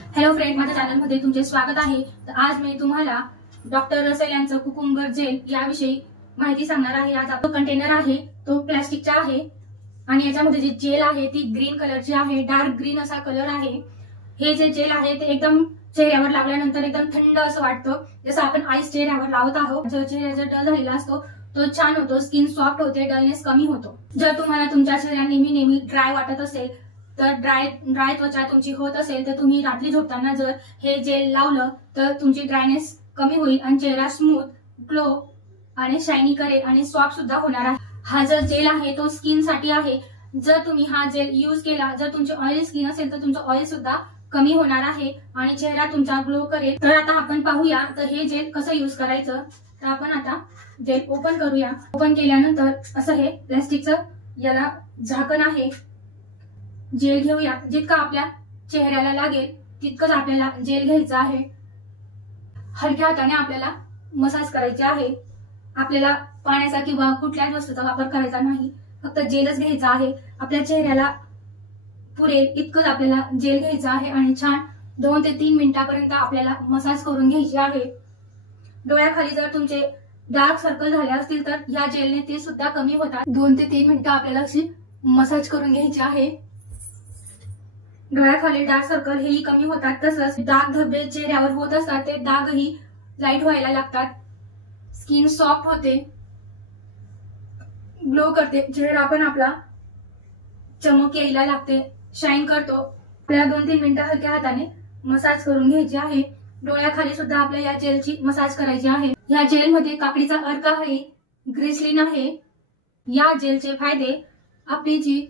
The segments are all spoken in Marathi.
हॅलो फ्रेंड, माझ्या चॅनलमध्ये तुमचे स्वागत आहे। तर आज मी तुम्हाला डॉक्टर रसेल यांचं कुकुम्बर जेल याविषयी माहिती सांगणार आहे। आज आपला कंटेनर आहे तो प्लास्टिकचा आहे आणि याच्यामध्ये जी जेल आहे ती ग्रीन कलरची आहे, डार्क ग्रीन असा कलर आहे। हे जे जेल आहे ते एकदम चेहऱ्यावर लावल्यानंतर एकदम थंड असं वाटतं, जसं आपण आईस चेहऱ्यावर लावत आहोत। जो चेहरा जर डल झालेला असतो तो छान होतो, स्किन सॉफ्ट होते, डलनेस कमी होतो। जर तुम्हाला तुमच्या चेहरा नेहमी ड्राय वाटत असेल तर ड्राय त्वचा तुमची होत असेल तर तुम्ही रात्री झोपताना जर हे जेल लावलं तर तुमची ड्रायनेस कमी होईल आणि चेहरा स्मूथ, ग्लो आणि शायनी करेल आणि सॉफ्ट सुद्धा होणार आहे। हा जो जेल आहे तो स्किन साठी आहे। जर तुम्ही हा जेल यूज केला, जर तुमची ऑइली स्किन असेल तर तुमचं ऑइल सुद्धा कमी होणार आहे आणि चेहरा तुमचा ग्लो करेल। तर आता आपण पाहूया तर हे जेल कसं यूज करायचं। तर आपण आता जेल ओपन करूया। ओपन केल्यानंतर असं हे प्लास्टिकचं याला झाकण आहे। जेल घेऊया, जितकं आपल्या चेहऱ्याला लागेल तितकंच आपल्याला जेल घ्यायचं आहे। हलक्या हाताने आपल्याला मसाज करायचे आहे। आपल्याला पाण्याचा किंवा कुठल्याच वस्तूचा वापर करायचा नाही, फक्त जेलच घ्यायचा आहे। आपल्या चेहऱ्याला पुरेल इतकंच आपल्याला जेल घ्यायचं आहे आणि छान 2 ते 3 मिनिटांपर्यंत आपल्याला मसाज करून घ्यायची आहे। डोळ्याखाली जर तुमचे डार्क सर्कल झाले असतील तर या जेलने ते सुद्धा कमी होतात। 2 ते 3 मिनिटं आपल्याला अशी मसाज करून घ्यायची आहे। डोळ्याखाली डार्क सर्कल हेही कमी होतात, तसंच दाग धब्बे चेहऱ्यावर होत असतात ते दागही लाईट व्हायला लागतात। स्किन सॉफ्ट होते, ग्लो करते, चेहरा पण आपला चमक यायला लागते, शाईन करतो। आपल्याला 2-3 मिनिटं हलक्या हाताने मसाज करून घ्यायची आहे। डोळ्याखाली सुद्धा आपल्याला या जेलची मसाज करायची आहे। या जेलमध्ये काकडीचा अर्क आहे, ग्लिसरीन आहे। या जेलचे फायदे, आपली जी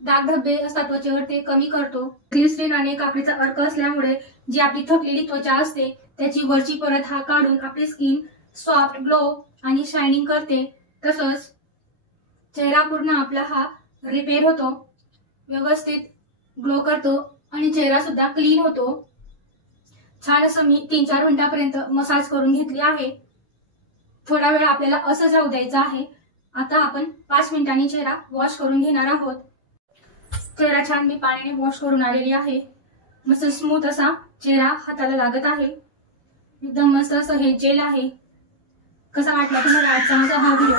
दाग धब्बे असतात त्वचेवर ते कमी करतो। ग्लिसरीन आणि काकडीचा अर्क असल्यामुळे जी आपली थकलेली त्वचा असते त्याची वरची परत हा काढून आपली स्किन सॉफ्ट, ग्लो आणि शायनिंग करते। तसंच चेहरा पूर्ण आपला हा रिपेअर होतो, व्यवस्थित ग्लो करतो आणि चेहरा सुद्धा क्लीन होतो। छान असं मी 3-4 मिनिटांपर्यंत मसाज करून घेतली आहे। थोडा वेळ आपल्याला असंच राहू द्यायचं आहे। आता आपण 5 मिनिटांनी चेहरा वॉश करून घेणार आहोत। चेहरा छान मी पाण्याने वॉश करून आलेली आहे। मस्त स्मूथ असा चेहरा हाताला लागत आहे, एकदम मस्त असं हे जेल आहे। कसा वाटला तुम्हाला आजचा माझा हा व्हिडिओ?